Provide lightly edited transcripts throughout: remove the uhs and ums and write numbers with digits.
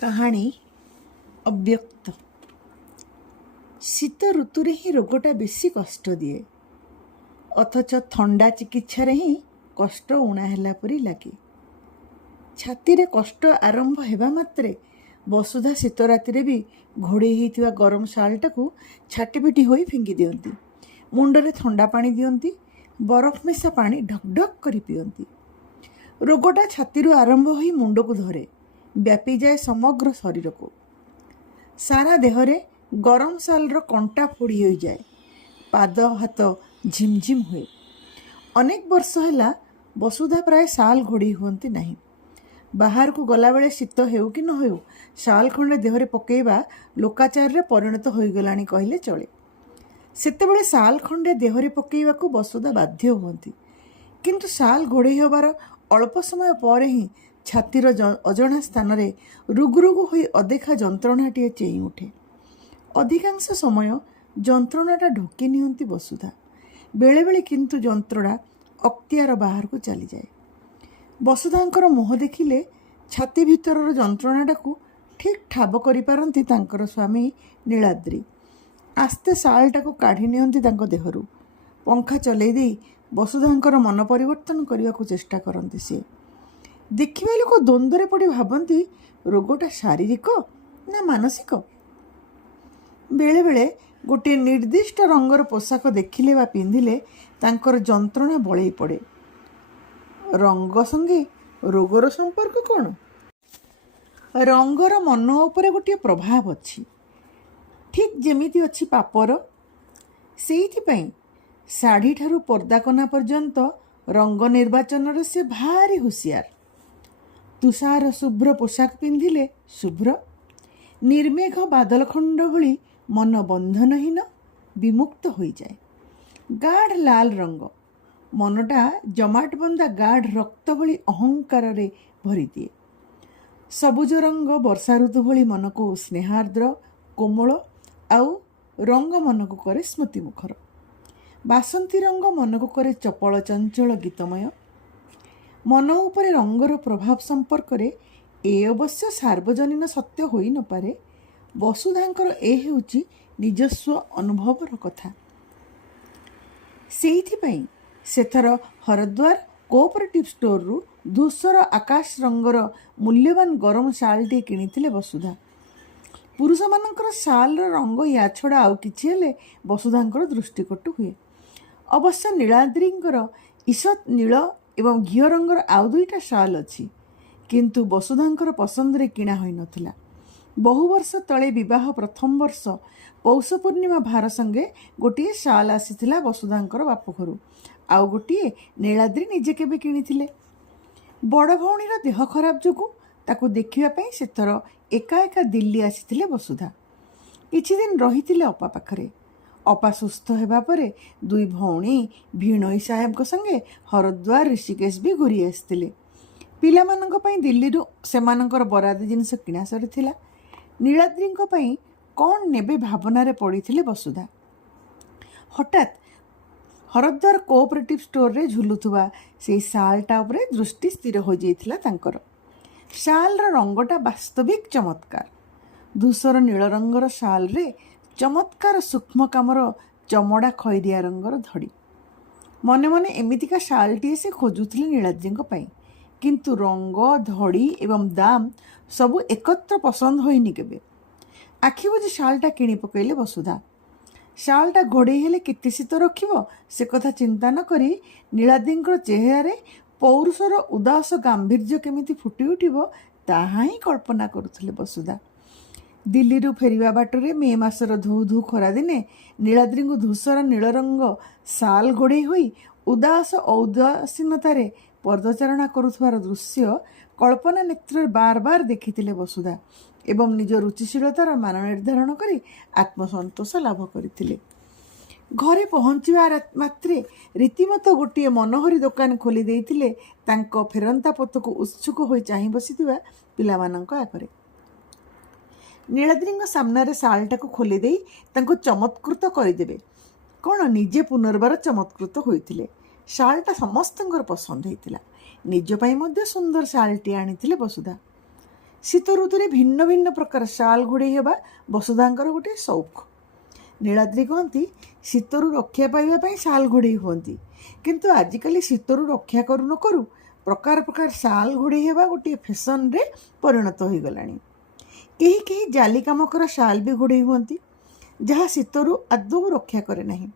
କାହାଣୀ ଅବ୍ୟକ୍ତ। ଶୀତ ଋତୁରେ ହିଁ ରୋଗଟା ବେଶୀ କଷ୍ଟ ଦିଏ, ଅଥଚ ଥଣ୍ଡା ଚିକିତ୍ସାରେ ହିଁ କଷ୍ଟ ଉଣା ହେଲା ପରି ଲାଗେ। ଛାତିରେ କଷ୍ଟ ଆରମ୍ଭ ହେବା ମାତ୍ରେ ବସୁଧା ଶୀତ ରାତିରେ ବି ଘୋଡ଼େଇ ହୋଇଥିବା ଗରମ ଶାଲଟାକୁ ଛାଟିପିଟି ହୋଇ ଫିଙ୍ଗି ଦିଅନ୍ତି। ମୁଣ୍ଡରେ ଥଣ୍ଡା ପାଣି ଦିଅନ୍ତି, ବରଫ ମିଶା ପାଣି ଢକ୍ ଢକ୍ କରି ପିଅନ୍ତି। ରୋଗଟା ଛାତିରୁ ଆରମ୍ଭ ହୋଇ ମୁଣ୍ଡକୁ ଧରେ, ବ୍ୟାପିଯାଏ ସମଗ୍ର ଶରୀରକୁ। ସାରା ଦେହରେ ଗରମ ଶାଲର କଣ୍ଟା ଫୋଡ଼ି ହୋଇଯାଏ, ପାଦ ହାତ ଝିମଝିମ ହୁଏ। ଅନେକ ବର୍ଷ ହେଲା ବସୁଧା ପ୍ରାୟ ଶାଲ ଘୋଡ଼େଇ ହୁଅନ୍ତି ନାହିଁ। ବାହାରକୁ ଗଲାବେଳେ ଶୀତ ହେଉ କି ନ ହେଉ ଶାଲ ଖଣ୍ଡେ ଦେହରେ ପକାଇବା ଲୋକାଚାରରେ ପରିଣତ ହୋଇଗଲାଣି କହିଲେ ଚଳେ। ସେତେବେଳେ ଶାଲ ଖଣ୍ଡେ ଦେହରେ ପକାଇବାକୁ ବସୁଧା ବାଧ୍ୟ ହୁଅନ୍ତି, କିନ୍ତୁ ଶାଲ ଘୋଡ଼େଇ ହେବାର ଅଳ୍ପ ସମୟ ପରେ ହିଁ ଛାତିର ଅଜଣା ସ୍ଥାନରେ ରୁଗୁରୁଗୁ ହୋଇ ଅଦେଖା ଯନ୍ତ୍ରଣାଟିଏ ଚେଇଁ ଉଠେ। ଅଧିକାଂଶ ସମୟ ଯନ୍ତ୍ରଣାଟା ଢୋକି ନିଅନ୍ତି ବସୁଧା। ବେଳେବେଳେ କିନ୍ତୁ ଯନ୍ତ୍ରଣା ଅକ୍ତିଆର ବାହାରକୁ ଚାଲିଯାଏ। ବସୁଧାଙ୍କର ମୁହଁ ଦେଖିଲେ ଛାତି ଭିତରର ଯନ୍ତ୍ରଣାଟାକୁ ଠିକ୍ ଠାବ କରିପାରନ୍ତି ତାଙ୍କର ସ୍ୱାମୀ ନୀଳାଦ୍ରି। ଆସ୍ତେ ଶାଲଟାକୁ କାଢ଼ି ନିଅନ୍ତି ତାଙ୍କ ଦେହରୁ। ପଙ୍ଖା ଚଲେଇ ଦେଇ ବସୁଧାଙ୍କର ମନ ପରିବର୍ତ୍ତନ କରିବାକୁ ଚେଷ୍ଟା କରନ୍ତି ସିଏ। ଦେଖିବା ଲୋକ ଦ୍ୱନ୍ଦ୍ୱରେ ପଡ଼ି ଭାବନ୍ତି ରୋଗଟା ଶାରୀରିକ ନା ମାନସିକ। ବେଳେବେଳେ ଗୋଟିଏ ନିର୍ଦ୍ଦିଷ୍ଟ ରଙ୍ଗର ପୋଷାକ ଦେଖିଲେ ବା ପିନ୍ଧିଲେ ତାଙ୍କର ଯନ୍ତ୍ରଣା ବଳେଇ ପଡ଼େ। ରଙ୍ଗ ସଙ୍ଗେ ରୋଗର ସମ୍ପର୍କ କ'ଣ? ରଙ୍ଗର ମନ ଉପରେ ଗୋଟିଏ ପ୍ରଭାବ ଅଛି, ଠିକ୍ ଯେମିତି ଅଛି ପାପର। ସେଇଥିପାଇଁ ଶାଢ଼ୀଠାରୁ ପର୍ଦ୍ଦାକନା ପର୍ଯ୍ୟନ୍ତ ରଙ୍ଗ ନିର୍ବାଚନରେ ସେ ଭାରି ହୁସିଆର। ତୁଷାର ଶୁଭ୍ର ପୋଷାକ ପିନ୍ଧିଲେ ଶୁଭ୍ର, ନିର୍ମେଘ ବାଦଲ ଖଣ୍ଡ ଭଳି ମନ ବନ୍ଧନହୀନ ବିମୁକ୍ତ ହୋଇଯାଏ। ଗାଢ଼ ଲାଲ ରଙ୍ଗ ମନଟା ଜମାଟ ବନ୍ଧା ଗାଢ଼ ରକ୍ତ ଭଳି ଅହଙ୍କାରରେ ଭରିଦିଏ। ସବୁଜ ରଙ୍ଗ ବର୍ଷା ଋତୁ ଭଳି ମନକୁ ସ୍ନେହାର୍ଦ୍ର କୋମଳ, ଆଉ ରଙ୍ଗ ମନକୁ କରେ ସ୍ମୃତିମୁଖର। ବାସନ୍ତୀ ରଙ୍ଗ ମନକୁ କରେ ଚପଳ ଚଞ୍ଚଳ ଗୀତମୟ। ମନ ଉପରେ ରଙ୍ଗର ପ୍ରଭାବ ସମ୍ପର୍କରେ ଏ ଅବଶ୍ୟ ସାର୍ବଜନୀନ ସତ୍ୟ ହୋଇନପାରେ। ବସୁଧାଙ୍କର ଏ ହେଉଛି ନିଜସ୍ୱ ଅନୁଭବର କଥା। ସେଇଥିପାଇଁ ସେଥର ହରଦ୍ୱାର କୋଅପରେଟିଭ୍ ଷ୍ଟୋରରୁ ଧୂସର ଆକାଶ ରଙ୍ଗର ମୂଲ୍ୟବାନ ଗରମ ଶାଲଟିଏ କିଣିଥିଲେ ବସୁଧା। ପୁରୁଷମାନଙ୍କର ଶାଲର ରଙ୍ଗ ୟା ଛଡ଼ା ଆଉ କିଛି ହେଲେ ବସୁଧାଙ୍କର ଦୃଷ୍ଟିକଟୁ ହୁଏ। ଅବଶ୍ୟ ନୀଳାଦ୍ରିଙ୍କର ଈଷତ୍ ନୀଳ ଏବଂ ଘିଅ ରଙ୍ଗର ଆଉ ଦୁଇଟା ଶାଲ ଅଛି, କିନ୍ତୁ ବସୁଧାଙ୍କର ପସନ୍ଦରେ କିଣା ହୋଇନଥିଲା। ବହୁ ବର୍ଷ ତଳେ ବିବାହ ପ୍ରଥମ ବର୍ଷ ପୌଷ ପୂର୍ଣ୍ଣିମା ଭାର ସଙ୍ଗେ ଗୋଟିଏ ଶାଲ ଆସିଥିଲା ବସୁଧାଙ୍କର ବାପଘରୁ, ଆଉ ଗୋଟିଏ ନୀଳାଦ୍ରି ନିଜେ କେବେ କିଣିଥିଲେ। ବଡ଼ ଭଉଣୀର ଦେହ ଖରାପ ଯୋଗୁଁ ତାକୁ ଦେଖିବା ପାଇଁ ସେଥର ଏକା ଏକା ଦିଲ୍ଲୀ ଆସିଥିଲେ ବସୁଧା। କିଛି ଦିନ ରହିଥିଲେ ଅପା ପାଖରେ। ଅପା ସୁସ୍ଥ ହେବା ପରେ ଦୁଇ ଭଉଣୀ ଭିଣୋଇ ସାହେବଙ୍କ ସଙ୍ଗେ ହରଦ୍ୱାର ଋଷିକେଶ ବି ଘୁରି ଆସିଥିଲେ। ପିଲାମାନଙ୍କ ପାଇଁ ଦିଲ୍ଲୀରୁ ସେମାନଙ୍କର ବରାଦ ଜିନିଷ କିଣା ସରିଥିଲା। ନୀଳାଦ୍ରିଙ୍କ ପାଇଁ କ'ଣ ନେବେ ଭାବନାରେ ପଡ଼ିଥିଲେ ବସୁଧା। ହଠାତ୍ ହରଦ୍ୱାର କୋଅପରେଟିଭ୍ ଷ୍ଟୋରରେ ଝୁଲୁଥିବା ସେଇ ଶାଲଟା ଉପରେ ଦୃଷ୍ଟି ସ୍ଥିର ହୋଇଯାଇଥିଲା ତାଙ୍କର। ଶାଲର ରଙ୍ଗଟା ବାସ୍ତବିକ ଚମତ୍କାର। ଧୂସର ନୀଳ ରଙ୍ଗର ଶାଲରେ ଚମତ୍କାର ସୂକ୍ଷ୍ମ କାମର ଚମଡ଼ା ଖଇରିଆ ରଙ୍ଗର ଧଡ଼ି। ମନେ ମନେ ଏମିତିକା ଶାଲଟିଏ ସେ ଖୋଜୁଥିଲେ ନୀଳାଦ୍ରିଙ୍କ ପାଇଁ, କିନ୍ତୁ ରଙ୍ଗ, ଧଡ଼ି ଏବଂ ଦାମ ସବୁ ଏକତ୍ର ପସନ୍ଦ ହୋଇନି କେବେ। ଆଖି ବୁଜି ଶାଲଟା କିଣି ପକାଇଲେ ବସୁଧା। ଶାଲଟା ଘୋଡ଼େଇ ହେଲେ କେତେ ଶୀତ ରଖିବ ସେ କଥା ଚିନ୍ତା ନ କରି ନୀଳାଦ୍ରିଙ୍କର ଚେହେରାରେ ପୌରୁଷର ଉଦାସ ଗାମ୍ଭୀର୍ଯ୍ୟ କେମିତି ଫୁଟି ଉଠିବ ତାହା ହିଁ କଳ୍ପନା କରୁଥିଲେ ବସୁଧା। ଦିଲ୍ଲୀରୁ ଫେରିବା ବାଟରେ ମେ ମାସର ଧୁ ଧୁ ଖରାଦିନେ ନୀଳାଦ୍ରିଙ୍କୁ ଧୂସର ନୀଳ ରଙ୍ଗ ଶାଲ ଘୋଡ଼େଇ ହୋଇ ଉଦାସ ଔଦାସୀନତାରେ ପଦଚାରଣା କରୁଥିବାର ଦୃଶ୍ୟ କଳ୍ପନା ନେତ୍ରରେ ବାର ବାର ଦେଖିଥିଲେ ବସୁଧା ଏବଂ ନିଜ ରୁଚିଶୀଳତାର ମାନ ନିର୍ଦ୍ଧାରଣ କରି ଆତ୍ମସନ୍ତୋଷ ଲାଭ କରିଥିଲେ। ଘରେ ପହଞ୍ଚିବା ମାତ୍ରେ ରୀତିମତ ଗୋଟିଏ ମନୋହରୀ ଦୋକାନ ଖୋଲି ଦେଇଥିଲେ ତାଙ୍କ ଫେରନ୍ତା ପଥକୁ ଉତ୍ସୁକ ହୋଇ ଚାହିଁ ବସିଥିବା ପିଲାମାନଙ୍କ ଆଗରେ। ନୀଳାଦ୍ରିଙ୍କ ସାମ୍ନାରେ ଶାଲଟାକୁ ଖୋଲି ଦେଇ ତାଙ୍କୁ ଚମତ୍କୃତ କରିଦେବେ କ'ଣ ନିଜେ ପୁନର୍ବାର ଚମତ୍କୃତ ହୋଇଥିଲେ। ଶାଲଟା ସମସ୍ତଙ୍କର ପସନ୍ଦ ହେଇଥିଲା। ନିଜ ପାଇଁ ମଧ୍ୟ ସୁନ୍ଦର ଶାଲଟିଏ ଆଣିଥିଲେ ବସୁଧା। ଶୀତ ଋତୁରେ ଭିନ୍ନ ଭିନ୍ନ ପ୍ରକାର ଶାଲ୍ ଘୋଡ଼େଇ ହେବା ବସୁଧାଙ୍କର ଗୋଟିଏ ସଉକ। ନୀଳାଦ୍ରି କହନ୍ତି, ଶୀତରୁ ରକ୍ଷା ପାଇବା ପାଇଁ ଶାଲ୍ ଘୋଡ଼େଇ ହୁଅନ୍ତି, କିନ୍ତୁ ଆଜିକାଲି ଶୀତରୁ ରକ୍ଷା କରୁ ନ କରୁ ପ୍ରକାର ପ୍ରକାର ଶାଲ୍ ଘୋଡ଼େଇ ହେବା ଗୋଟିଏ ଫ୍ୟାସନ୍ରେ ପରିଣତ ହୋଇଗଲାଣି। କେହି କେହି ଜାଲି କାମକର ଶାଲ୍ ବି ଘୋଡ଼େଇ ହୁଅନ୍ତି, ଯାହା ଶୀତରୁ ଆଦୌ ରକ୍ଷା କରେ ନାହିଁ।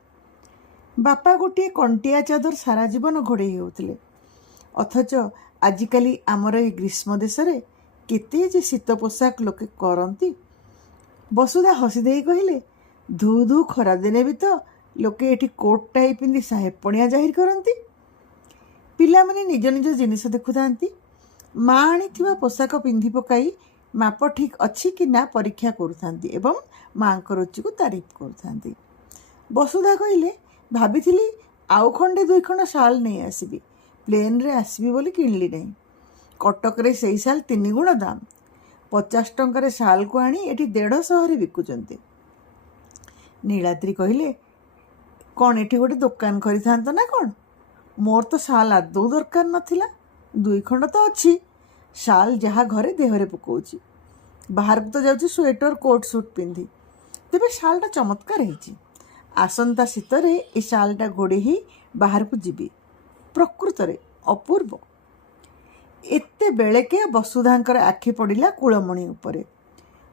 ବାପା ଗୋଟିଏ କଣ୍ଟିଆ ଚାଦର ସାରା ଜୀବନ ଘୋଡ଼େଇ ହେଉଥିଲେ, ଅଥଚ ଆଜିକାଲି ଆମର ଏହି ଗ୍ରୀଷ୍ମ ଦେଶରେ କେତେ ଯେ ଶୀତ ପୋଷାକ ଲୋକେ କରନ୍ତି। ବସୁଧା ହସି ଦେଇ କହିଲେ, ଧୁ ଧୁ ଖରାଦିନେ ବି ତ ଲୋକେ ଏଠି କୋଟ୍ ଟାଇ ପିନ୍ଧି ସାହେବ ପଣିଆ ଜାହିର କରନ୍ତି। ପିଲାମାନେ ନିଜ ନିଜ ଜିନିଷ ଦେଖୁଥାନ୍ତି। ମା ଆଣିଥିବା ପୋଷାକ ପିନ୍ଧି ପକାଇ ମାପ ଠିକ୍ ଅଛି କି ନା ପରୀକ୍ଷା କରୁଥାନ୍ତି ଏବଂ ମାଙ୍କ ରୁଚିକୁ ତାରିଫ କରୁଥାନ୍ତି। ବସୁଧା କହିଲେ, ଭାବିଥିଲି ଆଉ ଖଣ୍ଡେ 2 ଖଣ୍ଡ ଶାଲ୍ ନେଇ ଆସିବି, ପ୍ଲେନ୍ରେ ଆସିବି ବୋଲି କିଣିଲି ନାହିଁ। କଟକରେ ସେଇ ଶାଲ୍ 3 ଗୁଣ ଦାମ। 50 ଟଙ୍କାରେ ଶାଲ୍କୁ ଆଣି ଏଠି 150ରେ ବିକୁଛନ୍ତି। ନୀଳାଦ୍ରି କହିଲେ, କ'ଣ ଏଠି ଗୋଟେ ଦୋକାନ କରିଥାନ୍ତ ନା କ'ଣ? ମୋର ତ ଶାଲ୍ ଆଦୌ ଦରକାର ନଥିଲା। 2 ଖଣ୍ଡ ତ ଅଛି। ଶାଲ୍ ଯାହା ଘରେ ଦେହରେ ପକାଉଛି, ବାହାରକୁ ତ ଯାଉଛି ସ୍ୱେଟର କୋଟ୍ ସୁଟ୍ ପିନ୍ଧି। ତେବେ ଶାଲ୍ଟା ଚମତ୍କାର ହେଇଛି। ଆସନ୍ତା ଶୀତରେ ଏ ଶାଲ୍ଟା ଘୋଡ଼େଇ ହେଇ ବାହାରକୁ ଯିବି। ପ୍ରକୃତରେ ଅପୂର୍ବ। ଏତେବେଳେକେ ବସୁଧାଙ୍କର ଆଖି ପଡ଼ିଲା କୁଳମଣି ଉପରେ।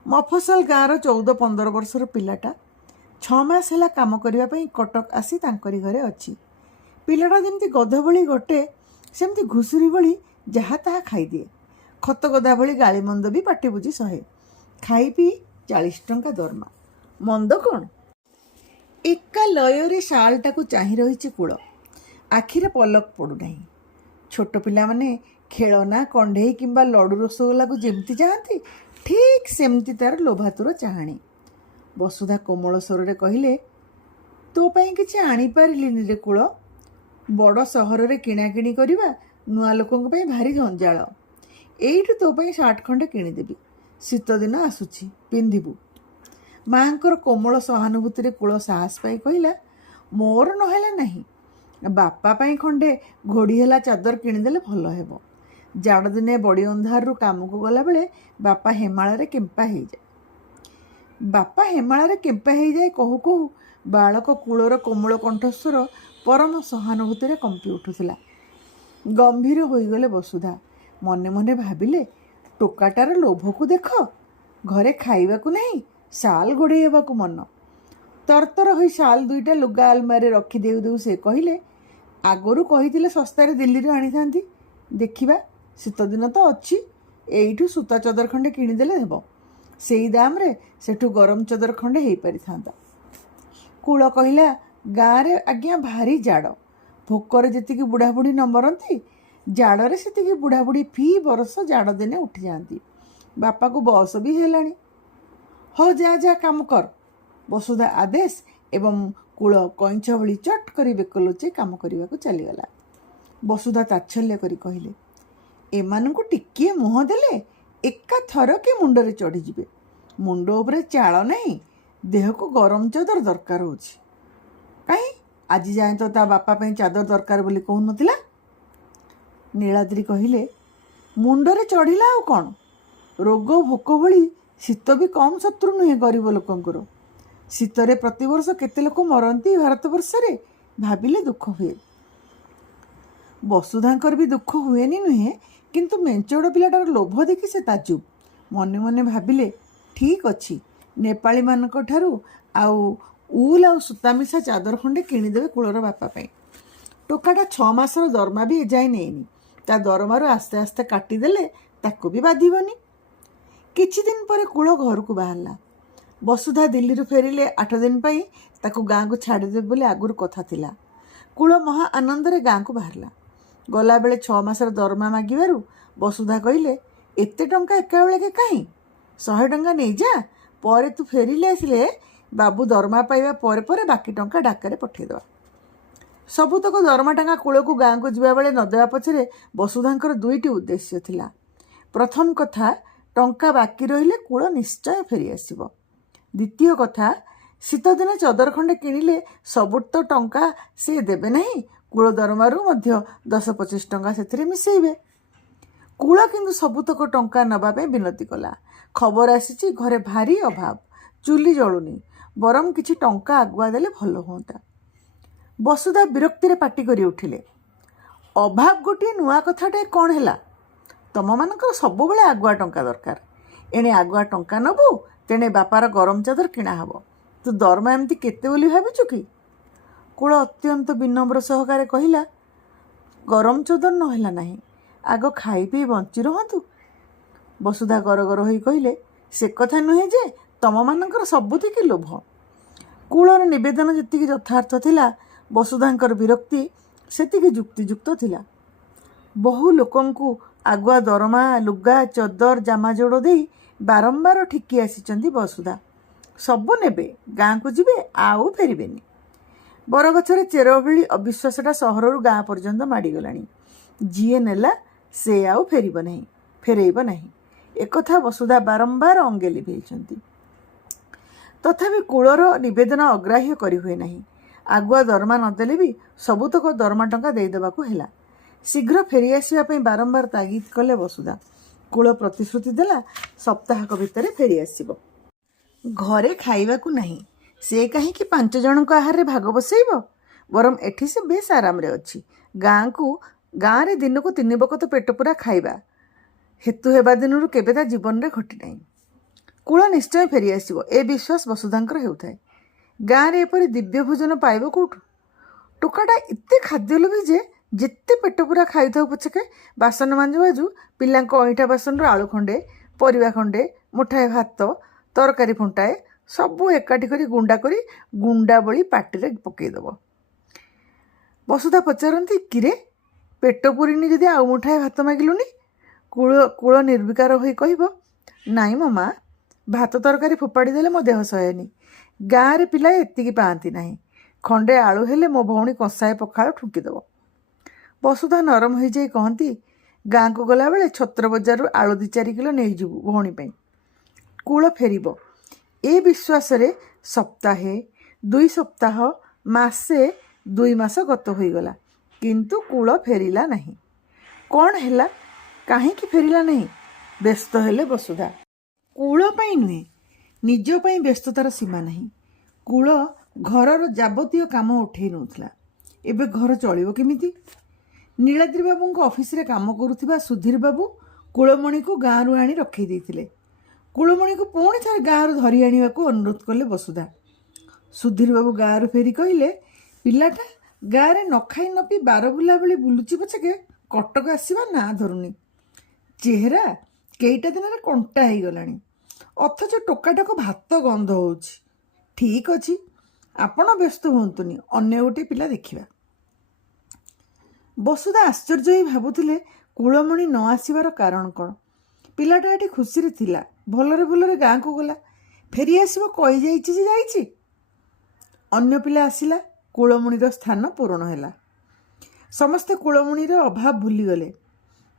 ମଫସଲ ଗାଁର 14-15 ବର୍ଷର ପିଲାଟା 6 ମାସ ହେଲା କାମ କରିବା ପାଇଁ କଟକ ଆସି ତାଙ୍କରି ଘରେ ଅଛି। ପିଲାଟା ଯେମିତି ଗଧ ଭଳି ଗୋଟେ, ସେମିତି ଘୁଷୁରୀ ଭଳି ଯାହା ତାହା ଖାଇଦିଏ। ଖତଗଦା ଭଳି ଗାଳିମନ୍ଦ ବି ପାଟି ବୁଜି ସହେ। ଖାଇ ପିଇ 40 ଟଙ୍କା ଦରମା। ମନ୍ଦ କ'ଣ? ଏକା ଲୟରେ ଶାଲ୍ଟାକୁ ଚାହିଁ ରହିଛି କୁଳ। ଆଖିରେ ପଲକ ପଡ଼ୁନାହିଁ। ଛୋଟ ପିଲାମାନେ ଖେଳନା, କଣ୍ଢେଇ କିମ୍ବା ଲଡ଼ୁ ରସଗୋଲାକୁ ଯେମିତି ଚାହାନ୍ତି, ଠିକ୍ ସେମିତି ତାର ଲୋଭାତୁର ଚାହାଣି। ବସୁଧା କୋମଳ ସ୍ୱରରେ କହିଲେ, ତୋ ପାଇଁ କିଛି ଆଣିପାରିଲିନି ରେ କୁଳ। ବଡ଼ ସହରରେ କିଣାକିଣି କରିବା ନୂଆ ଲୋକଙ୍କ ପାଇଁ ଭାରି ଜଞ୍ଜାଳ। ଏଇଠୁ ତୋ ପାଇଁ ସାର୍ଟ ଖଣ୍ଡେ କିଣିଦେବି। ଶୀତଦିନ ଆସୁଛି, ପିନ୍ଧିବୁ। ମାଙ୍କର କୋମଳ ସହାନୁଭୂତିରେ କୁଳ ସାହସ ପାଇ କହିଲା, ମୋର ନହେଲା ନାହିଁ, ବାପା ପାଇଁ ଖଣ୍ଡେ ଘୋଡ଼ି ହେଲା ଚାଦର କିଣିଦେଲେ ଭଲ ହେବ। ଜାଡ଼ ଦିନେ ବଡ଼ି ଅନ୍ଧାରରୁ କାମକୁ ଗଲାବେଳେ ବାପା ହେମାଳରେ କେମ୍ପା ହେଇଯାଏ କହୁ କହୁ ବାଳକ କୁଳର କୋମଳ କଣ୍ଠସ୍ୱର ପରମ ସହାନୁଭୂତିରେ କମ୍ପି ଉଠୁଥିଲା। ଗମ୍ଭୀର ହୋଇଗଲେ ବସୁଧା। ମନେ ମନେ ଭାବିଲେ, ଟୋକାଟାର ଲୋଭକୁ ଦେଖ। ଘରେ ଖାଇବାକୁ ନାହିଁ, ଶାଲ୍ ଘୋଡ଼େଇ ହେବାକୁ ମନ। ତରତର ହୋଇ ଶାଲ୍ 2ଟା ଲୁଗା ଆଲମାରିରେ ରଖି ଦେଉ ଦେଉ ସେ କହିଲେ, ଆଗରୁ କହିଥିଲେ ଶସ୍ତାରେ ଦିଲ୍ଲୀରୁ ଆଣିଥାନ୍ତି। ଦେଖିବା, ଶୀତଦିନ ତ ଅଛି, ଏଇଠୁ ସୂତା ଚଦର ଖଣ୍ଡେ କିଣିଦେଲେ ହେବ। ସେଇ ଦାମରେ ସେଠୁ ଗରମ ଚଦର ଖଣ୍ଡେ ହେଇପାରିଥାନ୍ତା। କୁଳ କହିଲା, ଗାଁରେ ଆଜ୍ଞା ଭାରି ଜାଡ଼। ଭୋକରେ ଯେତିକି ବୁଢ଼ାବୁଢ଼ୀ ନ ମରନ୍ତି, ଜାଡ଼ରେ ସେତିକି ବୁଢ଼ାବୁଢ଼ୀ ଫି ବରଷ ଜାଡ଼ ଦିନେ ଉଠିଯାଆନ୍ତି। ବାପାକୁ ବୟସ ବି ହେଲାଣି। ହଉ ଯା କାମ କର। ବସୁଧା ଆଦେଶ ଏବଂ କୁଳ କଇଁଛ ଭଳି ଚଟ୍ କରି ବେକ ଲୁଚେଇ କାମ କରିବାକୁ ଚାଲିଗଲା। ବସୁଧା ତାଚ୍ଛଲ୍ୟ କରି କହିଲେ, ଏମାନଙ୍କୁ ଟିକିଏ ମୁହଁ ଦେଲେ ଏକା ଥରକେ ମୁଣ୍ଡରେ ଚଢ଼ିଯିବେ। ମୁଣ୍ଡ ଉପରେ ଚାଳ ନାହିଁ, ଦେହକୁ ଗରମ ଚାଦର ଦରକାର ହେଉଛି। କାହିଁ, ଆଜି ଯାଏଁ ତ ତା ବାପା ପାଇଁ ଚାଦର ଦରକାର ବୋଲି କହୁନଥିଲା। ନୀଳାଦ୍ରି କହିଲେ, ମୁଣ୍ଡରେ ଚଢ଼ିଲା ଆଉ କ'ଣ? ରୋଗ ଭୋକ ଭଳି ଶୀତ ବି କମ୍ ଶତ୍ରୁ ନୁହେଁ ଗରିବ ଲୋକଙ୍କର। ଶୀତରେ ପ୍ରତିବର୍ଷ କେତେ ଲୋକ ମରନ୍ତି ଭାରତବର୍ଷରେ, ଭାବିଲେ ଦୁଃଖ ହୁଏ। ବସୁଧାଙ୍କର ବି ଦୁଃଖ ହୁଏନି ନୁହେଁ, କିନ୍ତୁ ମେଞ୍ଚଡ଼ ପିଲାଟାର ଲୋଭ ଦେଖି ସେ ତାଜୁବ। ମନେ ମନେ ଭାବିଲେ, ଠିକ୍ ଅଛି, ନେପାଳୀମାନଙ୍କ ଠାରୁ ଆଉ ଉଲ୍ ଆଉ ସୂତା ମିଶା ଚାଦର ଖଣ୍ଡେ କିଣିଦେବେ କୁଳର ବାପା ପାଇଁ। ଟୋକାଟା 6 ମାସର ଦରମା ବି ଏଯାଏଁ ନେଇନି। ତା ଦରମାରୁ ଆସ୍ତେ ଆସ୍ତେ କାଟିଦେଲେ ତାକୁ ବି ବାଧିବନି। କିଛି ଦିନ ପରେ କୁଳ ଘରକୁ ବାହାରିଲା। ବସୁଧା ଦିଲ୍ଲୀରୁ ଫେରିଲେ 8 ଦିନ ପାଇଁ ତାକୁ ଗାଁକୁ ଛାଡ଼ିଦେବେ ବୋଲି ଆଗରୁ କଥା ଥିଲା। କୁଳ ମହା ଆନନ୍ଦରେ ଗାଁକୁ ବାହାରିଲା। ଗଲାବେଳେ 6 ମାସର ଦରମା ମାଗିବାରୁ ବସୁଧା କହିଲେ, ଏତେ ଟଙ୍କା ଏକାବେଳକେ କାହିଁ? 100 ଟଙ୍କା ନେଇଯା, ପରେ ତୁ ଫେରିଲେ ଆସିଲେ ବାବୁ ଦରମା ପାଇବା ପରେ ପରେ ବାକି ଟଙ୍କା ଡାକରେ ପଠାଇଦେବା। ସବୁତକ ଦରମା ଟଙ୍କା କୁଳକୁ ଗାଁକୁ ଯିବାବେଳେ ନ ଦେବା ପଛରେ ବସୁଧାଙ୍କର 2ଟି ଉଦ୍ଦେଶ୍ୟ ଥିଲା। ପ୍ରଥମ କଥା, ଟଙ୍କା ବାକି ରହିଲେ କୁଳ ନିଶ୍ଚୟ ଫେରିଆସିବ। ଦ୍ୱିତୀୟ କଥା, ଶୀତଦିନେ ଚଦର ଖଣ୍ଡେ କିଣିଲେ ସବୁ ତ ଟଙ୍କା ସେ ଦେବେ ନାହିଁ, କୁଳ ଦରମାରୁ ମଧ୍ୟ 10-25 ଟଙ୍କା ସେଥିରେ ମିଶାଇବେ। କୂଳ କିନ୍ତୁ ସବୁତକ ଟଙ୍କା ନେବା ପାଇଁ ବିନତି କଲା। ଖବର ଆସିଛି ଘରେ ଭାରି ଅଭାବ, ଚୁଲି ଜଳୁନି, ବରଂ କିଛି ଟଙ୍କା ଆଗୁଆ ଦେଲେ ଭଲ ହୁଅନ୍ତା। ବସୁଧା ବିରକ୍ତିରେ ପାଟି କରି ଉଠିଲେ, ଅଭାବ ଗୋଟିଏ ନୂଆ କଥାଟେ କ'ଣ ହେଲା? ତମମାନଙ୍କର ସବୁବେଳେ ଆଗୁଆ ଟଙ୍କା ଦରକାର। ଏଣେ ଆଗୁଆ ଟଙ୍କା ନେବୁ, ତେଣେ ବାପାର ଗରମ ଚାଦର କିଣା ହେବ। ତୁ ଦରମା ଏମିତି କେତେ ବୋଲି ଭାବିଛୁ କି? କୂଳ ଅତ୍ୟନ୍ତ ବିନମ୍ର ସହକାରେ କହିଲା, ଗରମ ଚାଦର ନହେଲା ନାହିଁ, ଆଗ ଖାଇ ପିଇ ବଞ୍ଚି ରହନ୍ତୁ। ବସୁଧା ଗରଗର ହୋଇ କହିଲେ, ସେ କଥା ନୁହେଁ ଯେ ତମମାନଙ୍କର ସବୁଥିକି ଲୋଭ। କୂଳର ନିବେଦନ ଯେତିକି ଯଥାର୍ଥ ଥିଲା, ବସୁଧାଙ୍କର ବିରକ୍ତି ସେତିକି ଯୁକ୍ତିଯୁକ୍ତ ଥିଲା। ବହୁ ଲୋକଙ୍କୁ ଆଗୁଆ ଦରମା, ଲୁଗା, ଚଦର, ଜାମାଜୋଡ଼ ଦେଇ ବାରମ୍ବାର ଠିକି ଆସିଛନ୍ତି ବସୁଧା। ସବୁ ନେବେ, ଗାଁକୁ ଯିବେ, ଆଉ ଫେରିବେନି। ବରଗଛରେ ଚେର ଭଳି ଅବିଶ୍ୱାସଟା ସହରରୁ ଗାଁ ପର୍ଯ୍ୟନ୍ତ ମାଡ଼ିଗଲାଣି। ଯିଏ ନେଲା ସେ ଆଉ ଫେରେଇବ ନାହିଁ। ଏକଥା ବସୁଧା ବାରମ୍ବାର ଅଙ୍ଗେ ଲିଭେଇଛନ୍ତି। ତଥାପି କୂଳର ନିବେଦନ ଅଗ୍ରାହ୍ୟ କରିହୁଏ ନାହିଁ। ଆଗୁଆ ଦରମା ନଦେଲେ ବି ସବୁତକ ଦରମା ଟଙ୍କା ଦେଇଦେବାକୁ ହେଲା। ଶୀଘ୍ର ଫେରିଆସିବା ପାଇଁ ବାରମ୍ବାର ତାଗିଦ କଲେ ବସୁଧା। କୂଳ ପ୍ରତିଶ୍ରୁତି ଦେଲା, ସପ୍ତାହକ ଭିତରେ ଫେରିଆସିବ। ଘରେ ଖାଇବାକୁ ନାହିଁ, ସେ କାହିଁକି 5 ଜଣଙ୍କ ଆହାରରେ ଭାଗ ବସେଇବ? ବରଂ ଏଠି ସେ ବେଶ ଆରାମରେ ଅଛି। ଗାଁରେ ଦିନକୁ 3 ବକତ ପେଟ ପୂରା ଖାଇବା ହେତୁ ହେବା ଦିନରୁ କେବେ ତା ଜୀବନରେ ଘଟି ନାହିଁ। କୂଳ ନିଶ୍ଚୟ ଫେରିଆସିବ, ଏ ବିଶ୍ୱାସ ବସୁଧାଙ୍କର ହେଉଥାଏ। ଗାଁରେ ଏପରି ଦିବ୍ୟ ଭୋଜନ ପାଇବ କେଉଁଠୁ? ଟୋକାଟା ଏତେ ଖାଦ୍ୟଲୋଭୀ ଯେ ଯେତେ ପେଟ ପୂରା ଖାଇଥାଉ ପଛକେ ବାସନ ମାଞ୍ଜୁ ମାଞ୍ଜୁ ପିଲାଙ୍କ ଅଇଁଠା ବାସନରୁ ଆଳୁ ଖଣ୍ଡେ, ପରିବା ଖଣ୍ଡେ, ମୁଠାଏ ଭାତ, ତରକାରୀ ଫୁଣ୍ଟାଏ ସବୁ ଏକାଠି କରି ଗୁଣ୍ଡା ବଳି ପାଟିରେ ପକାଇଦେବ। ବସୁଧା ପଚାରନ୍ତି, କିରେ ପେଟ ପୁରିନି ଯଦି ଆଉ ମୁଠାଏ ଭାତ ମାଗିଲୁନି? କୂଳ ନିର୍ବିକାର ହୋଇ କହିବ, ନାଇଁ ମୋ ମା, ଭାତ ତରକାରୀ ଫୋପାଡ଼ି ଦେଲେ ମୋ ଦେହ ସହେନି। ଗାଁରେ ପିଲାଏ ଏତିକି ପାଆନ୍ତି ନାହିଁ। ଖଣ୍ଡେ ଆଳୁ ହେଲେ ମୋ ଭଉଣୀ କଂସାଏ ପଖାଳ ଠୁଙ୍କିଦେବ। ବସୁଧା ନରମ ହୋଇଯାଇ କହନ୍ତି, ଗାଁକୁ ଗଲାବେଳେ ଛତ୍ର ବଜାରରୁ ଆଳୁ 2-4 କିଲୋ ନେଇଯିବୁ ଭଉଣୀ ପାଇଁ। କୂଳ ଫେରିବ, ଏ ବିଶ୍ୱାସରେ ସପ୍ତାହେ, 2 ସପ୍ତାହ, ମାସେ, 2 ମାସ ଗତ ହୋଇଗଲା, କିନ୍ତୁ କୂଳ ଫେରିଲା ନାହିଁ। କ'ଣ ହେଲା? କାହିଁକି ଫେରିଲା ନାହିଁ? ବ୍ୟସ୍ତ ହେଲେ ବସୁଧା। କୂଳ ପାଇଁ ନୁହେଁ, ନିଜ ପାଇଁ ବ୍ୟସ୍ତତାର ସୀମା ନାହିଁ। କୂଳ ଘରର ଯାବତୀୟ କାମ ଉଠେଇ ନେଉଥିଲା। ଏବେ ଘର ଚଳିବ କେମିତି? ନୀଳାଦ୍ରି ବାବୁଙ୍କ ଅଫିସରେ କାମ କରୁଥିବା ସୁଧୀର ବାବୁ କୂଳମଣିକୁ ଗାଁରୁ ଆଣି ରଖେଇ ଦେଇଥିଲେ। କୂଳମଣିକୁ ପୁଣି ଥରେ ଗାଁରୁ ଧରି ଆଣିବାକୁ ଅନୁରୋଧ କଲେ ବସୁଧା। ସୁଧୀର ବାବୁ ଗାଁରୁ ଫେରି କହିଲେ, ପିଲାଟା ଗାଁରେ ନ ଖାଇ ନ ପିଇ ବାରବୁଲା ଭଳି ବୁଲୁଛି ପଛକେ କଟକ ଆସିବା ନାଁ ଧରୁନି। ଚେହେରା କେଇଟା ଦିନରେ କଣ୍ଟା ହେଇଗଲାଣି, ଅଥଚ ଟୋକାଟାକ ଭାତ ଗନ୍ଧ ହେଉଛି। ଠିକ୍ ଅଛି, ଆପଣ ବ୍ୟସ୍ତ ହୁଅନ୍ତୁନି, ଅନ୍ୟ ଗୋଟିଏ ପିଲା ଦେଖିବା। ବସୁଧା ଆଶ୍ଚର୍ଯ୍ୟ ହୋଇ ଭାବୁଥିଲେ, କୂଳମଣି ନ ଆସିବାର କାରଣ କ'ଣ? ପିଲାଟା ଏଠି ଖୁସିରେ ଥିଲା, ଭଲରେ ଗାଁକୁ ଗଲା, ଫେରିଆସିବ କହିଯାଇଛି ଯେ ଯାଇଛି। ଅନ୍ୟ ପିଲା ଆସିଲା, କୂଳମଣିର ସ୍ଥାନ ପୂରଣ ହେଲା। ସମସ୍ତେ କୂଳମଣିର ଅଭାବ ଭୁଲିଗଲେ।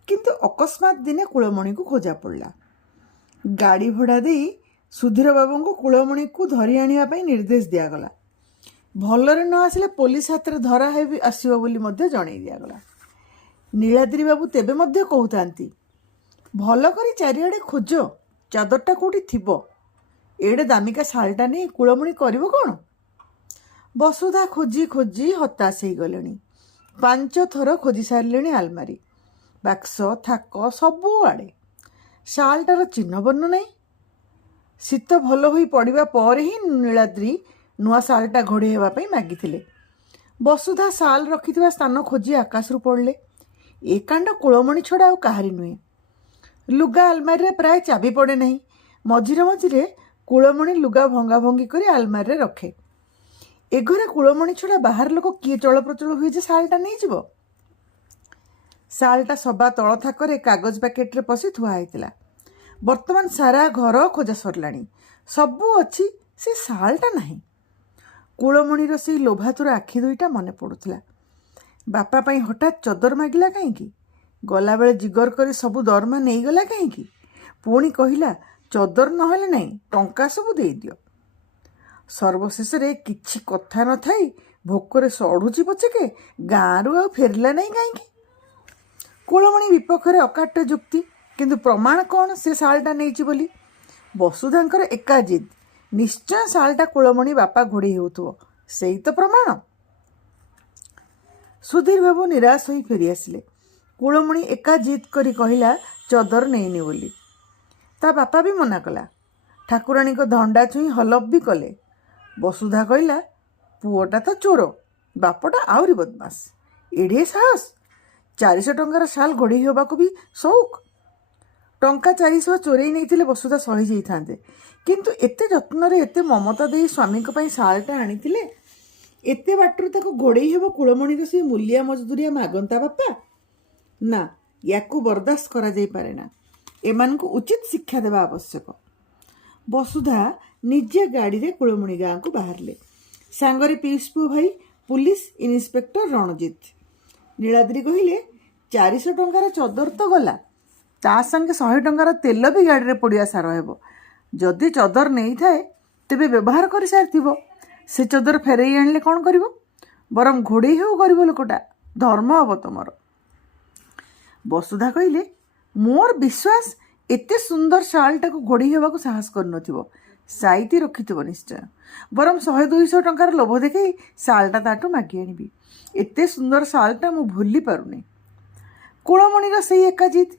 କିନ୍ତୁ ଅକସ୍ମାତ୍ ଦିନେ କୂଳମଣିକୁ ଖୋଜା ପଡ଼ିଲା। ଗାଡ଼ି ଭଡ଼ା ଦେଇ ସୁଧୀର ବାବୁଙ୍କୁ କୂଳମଣିକୁ ଧରି ଆଣିବା ପାଇଁ ନିର୍ଦ୍ଦେଶ ଦିଆଗଲା। ଭଲରେ ନ ଆସିଲେ ପୋଲିସ ହାତରେ ଧରା ଆସିବ ବୋଲି ମଧ୍ୟ ଜଣାଇ ଦିଆଗଲା। ନୀଳାଦ୍ରି ବାବୁ ତେବେ ମଧ୍ୟ କହୁଥାନ୍ତି, ଭଲ କରି ଚାରିଆଡ଼େ ଖୋଜ, ଚାଦରଟା କେଉଁଠି ଥିବ। ଏଡ଼େ ଦାମିକା ଶାଲଟା ନେଇ କୂଳମଣି କରିବ କ'ଣ? ବସୁଧା ଖୋଜି ଖୋଜି ହତାଶ ହେଇଗଲେଣି। 5 ଥର ଖୋଜି ସାରିଲେଣି ଆଲମାରୀ, ବାକ୍ସ, ଥାକ ସବୁଆଡ଼େ। ଶାଲଟାର ଚିହ୍ନ ବର୍ଣ୍ଣ ନାହିଁ। ଶୀତ ଭଲ ହୋଇ ପଡ଼ିବା ପରେ ହିଁ ନୀଳାଦ୍ରି ନୂଆ ଶାଲଟା ଘୋଡ଼େଇ ହେବା ପାଇଁ ମାଗିଥିଲେ। ବସୁଧା ଶାଲ ରଖିଥିବା ସ୍ଥାନ ଖୋଜି ଆକାଶରୁ ପଡ଼ିଲେ। ଏ କାଣ୍ଡ କୂଳମଣି ଛଡ଼ା ଆଉ କାହାରି ନୁହେଁ। ଲୁଗା ଆଲମାରୀରେ ପ୍ରାୟ ଚାବି ପଡ଼େ ନାହିଁ। ମଝିରେ କୂଳମଣି ଲୁଗା ଭଙ୍ଗାଭଙ୍ଗି କରି ଆଲମାରୀରେ ରଖେ। ଏ ଘରେ କୂଳମଣି ଛଡ଼ା ବାହାର ଲୋକ କିଏ ଚଳପ୍ରଚଳ ହୁଏ ଯେ ଶାଲଟା ନେଇଯିବ? ଶାଲଟା ସବା ତଳ ଥାକରେ କାଗଜ ପ୍ୟାକେଟରେ ପଶି ଥୁଆ ହେଇଥିଲା। ବର୍ତ୍ତମାନ ସାରା ଘର ଖୋଜା ସରିଲାଣି, ସବୁ ଅଛି, ସେ ଶାଲଟା ନାହିଁ। କୂଳମଣିର ସେଇ ଲୋଭାତୁର ଆଖି ଦୁଇଟା ମନେ ପଡ଼ୁଥିଲା। ବାପା ପାଇଁ ହଠାତ୍ ଚଦର ମାଗିଲା କାହିଁକି? ଗଲାବେଳେ ଜିଗର କରି ସବୁ ଦରମା ନେଇଗଲା କାହିଁକି? ପୁଣି କହିଲା, ଚଦର ନହେଲେ ନାହିଁ, ଟଙ୍କା ସବୁ ଦେଇଦିଅ। ସର୍ବଶେଷରେ କିଛି କଥା ନଥାଇ ଭୋକରେ ସଢ଼ୁଛି ପଛକେ ଗାଁରୁ ଆଉ ଫେରିଲା ନାହିଁ କାହିଁକି? କୁଳମଣି ବିପକ୍ଷରେ ଅକାଟ୍ୟ ଯୁକ୍ତି, କିନ୍ତୁ ପ୍ରମାଣ କ'ଣ ସେ ଶାଲ୍ଟା ନେଇଛି ବୋଲି? ବସୁଧାଙ୍କର ଏକା ଜିଦ୍, ନିଶ୍ଚୟ ଶାଲ୍ଟା କୁଳମଣି ବାପା ଘୋଡ଼େଇ ହେଉଥିବ, ସେଇ ତ ପ୍ରମାଣ। ସୁଧୀର ବାବୁ ନିରାଶ ହୋଇ ଫେରିଆସିଲେ। କୁଳମଣି ଏକା ଜିଦ୍ କରି କହିଲା ଚଦର ନେଇନି ବୋଲି। ତା ବାପା ବି ମନା କଲା। ଠାକୁରାଣୀଙ୍କ ଧଣ୍ଡା ଛୁଇଁ ହଲଫ ବି କଲେ। ବସୁଧା କହିଲା, ପୁଅଟା ତ ଚୋର, ବାପଟା ଆହୁରି ବଦମାସ। ଏଡ଼ିଏ ସାହସ! 400 ଟଙ୍କାର ଶାଲ୍ ଘୋଡ଼େଇ ହେବାକୁ ବି ସଉକ। ଟଙ୍କା 400 ଚୋରେଇ ନେଇଥିଲେ ବସୁଧା ସହି ଯାଇଥାନ୍ତେ, କିନ୍ତୁ ଏତେ ଯତ୍ନରେ ଏତେ ମମତା ଦେଇ ସ୍ୱାମୀଙ୍କ ପାଇଁ ଶାଲ୍ଟା ଆଣିଥିଲେ, ଏତେ ବାଟରୁ ତାକୁ ଘୋଡ଼େଇ ହେବ କୁଳମଣିର ସେ ମୂଲିଆ ମଜଦୁରିଆ ମାଗନ୍ତା ବାପା? ନା, ୟାକୁ ବରଦାସ୍ତ କରାଯାଇପାରେ ନା। ଏମାନଙ୍କୁ ଉଚିତ ଶିକ୍ଷା ଦେବା ଆବଶ୍ୟକ। ବସୁଧା ନିଜେ ଗାଡ଼ିରେ କୁଳମଣି ଗାଁକୁ ବାହାରିଲେ। ସାଙ୍ଗରେ ପିଉସ ପୁଅ ଭାଇ ପୁଲିସ ଇନ୍ସପେକ୍ଟର ରଣଜିତ। ନୀଳାଦ୍ରି କହିଲେ, 400 ଟଙ୍କାର ଚଦର ତ ଗଲା, ତା ସାଙ୍ଗେ 100 ଟଙ୍କାର ତେଲ ବି ଗାଡ଼ିରେ ପୋଡ଼ିଆ ସାର ହେବ। ଯଦି ଚଦର ନେଇଥାଏ ତେବେ ବ୍ୟବହାର କରିସାରିଥିବ। ସେ ଚଦର ଫେରାଇ ଆଣିଲେ କ'ଣ କରିବ? ବରଂ ଘୋଡ଼େଇ ହେଉ ଗରିବ ଲୋକଟା, ଧର୍ମ ହେବ ତମର। ବସୁଧା କହିଲେ, ମୋର ବିଶ୍ୱାସ ଏତେ ସୁନ୍ଦର ଶାଲ୍ଟାକୁ ଘୋଡ଼େଇ ହେବାକୁ ସାହସ କରିନଥିବ, ସାଇତି ରଖିଥିବ ନିଶ୍ଚୟ। ବରଂ 100-200 ଟଙ୍କାର ଲୋଭ ଦେଖାଇ ଶାଲ୍ଟା ତାଠୁ ମାଗି ଆଣିବି। ଏତେ ସୁନ୍ଦର ଶାଲ୍ଟା ମୁଁ ଭୁଲି ପାରୁନି। କୁଳମଣିର ସେଇ ଏକା ଜିଦ୍,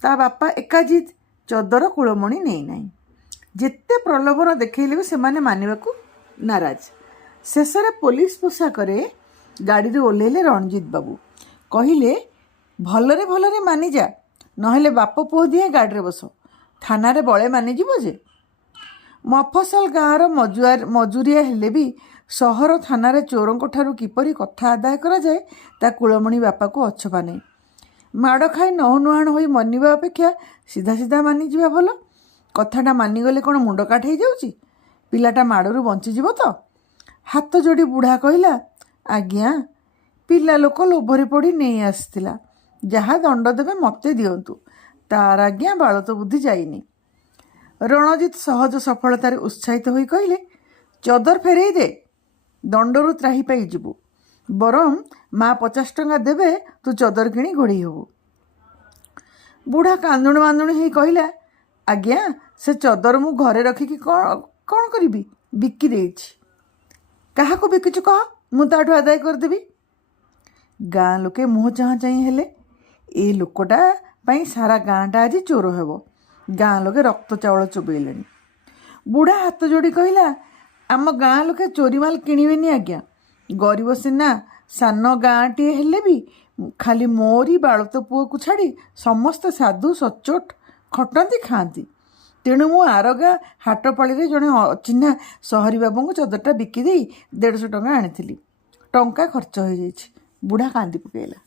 ତା ବାପା ଏକା ଜିଦ୍, ଚଦର କୁଳମଣି ନେଇନାହିଁ। ଯେତେ ପ୍ରଲୋଭନ ଦେଖାଇଲେ ବି ସେମାନେ ମାନିବାକୁ ନାରାଜ। ଶେଷରେ ପୋଲିସ ପୋଷାକରେ ଗାଡ଼ିରେ ଓହ୍ଲେଇଲେ ରଣଜିତ ବାବୁ। କହିଲେ, ଭଲରେ ଭଲରେ ମାନିଯା, ନହେଲେ ବାପ ପୁଅ ଦିଏ ଗାଡ଼ିରେ ବସ, ଥାନାରେ ବଳେ ମାନିଯିବ ଯେ। ମଫସଲ ଗାଁର ମଜୁରିଆ ହେଲେ ବି ସହର ଥାନାରେ ଚୋରଙ୍କ ଠାରୁ କିପରି କଥା ଆଦାୟ କରାଯାଏ ତା କୁଳମଣି ବାପାକୁ ଅଛପା ନାହିଁ। ମାଡ଼ ଖାଇ ନହୁନୁହାଣ ହୋଇ ମନିବା ଅପେକ୍ଷା ସିଧା ସିଧା ମାନିଯିବା ଭଲ। କଥାଟା ମାନିଗଲେ କ'ଣ ମୁଣ୍ଡ କାଟ ହେଇଯାଉଛି? ପିଲାଟା ମାଡ଼ରୁ ବଞ୍ଚିଯିବ ତ? ହାତ ଯୋଡ଼ି ବୁଢ଼ା କହିଲା, ଆଜ୍ଞା, ପିଲା ଲୋକ ଲୋଭରେ ପଡ଼ି ନେଇ ଆସିଥିଲା, ଯାହା ଦଣ୍ଡ ଦେବେ ମୋତେ ଦିଅନ୍ତୁ, ତାର ଆଜ୍ଞା ବାଳତ ବୁଦ୍ଧି ଯାଇନି। ରଣଜିତ ସହଜ ସଫଳତାରେ ଉତ୍ସାହିତ ହୋଇ କହିଲେ, ଚଦର ଫେରେଇ ଦେ, ଦଣ୍ଡରୁ ତ୍ରାହି ପାଇଯିବୁ। ବରଂ ମା 50 ଟଙ୍କା ଦେବେ, ତୁ ଚଦର କିଣି ଘୋଡ଼େଇ ହେବୁ। ବୁଢ଼ା କାନ୍ଦୁଣି ମାନ୍ଦୁଣି ହେଇ କହିଲା, ଆଜ୍ଞା, ସେ ଚଦର ମୁଁ ଘରେ ରଖିକି କ'ଣ କରିବି? ବିକି ଦେଇଛି। କାହାକୁ ବିକିଛୁ କହ, ମୁଁ ତାଠୁ ଆଦାୟ କରିଦେବି। ଗାଁ ଲୋକେ ମୁହଁ ଚାହାଁ ଚାହିଁ ହେଲେ। ଏ ଲୋକଟା ପାଇଁ ସାରା ଗାଁଟା ଆଜି ଚୋର ହେବ। ଗାଁ ଲୋକେ ରକ୍ତ ଚାଉଳ ଚୋବେଇଲେଣି। ବୁଢ଼ା ହାତ ଯୋଡ଼ି କହିଲା, ଆମ ଗାଁ ଲୋକେ ଚୋରି ମାଲ କିଣିବେନି ଆଜ୍ଞା। ଗରିବ ସିନା ସାନ ଗାଁଟିଏ ହେଲେ ବି ଖାଲି ମୋରି ବାଳତ ପୁଅକୁ ଛାଡ଼ି ସମସ୍ତେ ସାଧୁ ସଚୋଟ ଖଟନ୍ତି ଖାଆନ୍ତି। ତେଣୁ ମୁଁ ଆର ଗାଁ ହାଟପାଳିରେ ଜଣେ ଅଚିହ୍ନା ସହରୀ ବାବୁଙ୍କୁ ଚଦରଟା ବିକି ଦେଇ 150 ଟଙ୍କା ଆଣିଥିଲି। ଟଙ୍କା ଖର୍ଚ୍ଚ ହୋଇଯାଇଛି। ବୁଢ଼ା କାନ୍ଦି ପକାଇଲା।